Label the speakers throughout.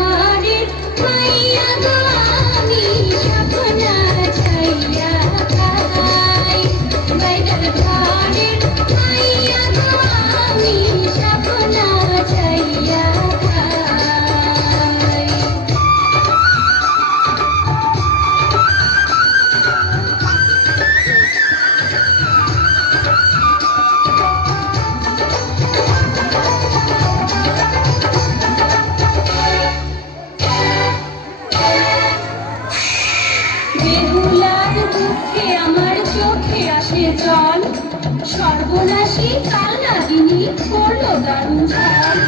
Speaker 1: ঘরে মাইয়া হে আমার চোখে আসে জল। সর্বনাশী কাল নাগিনী করল দারুণ
Speaker 2: ফল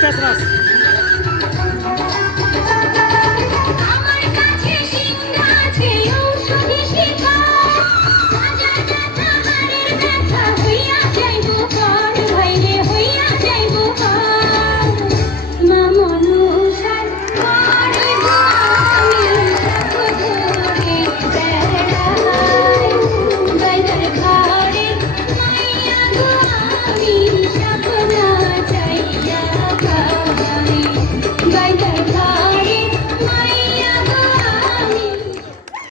Speaker 2: सत्यास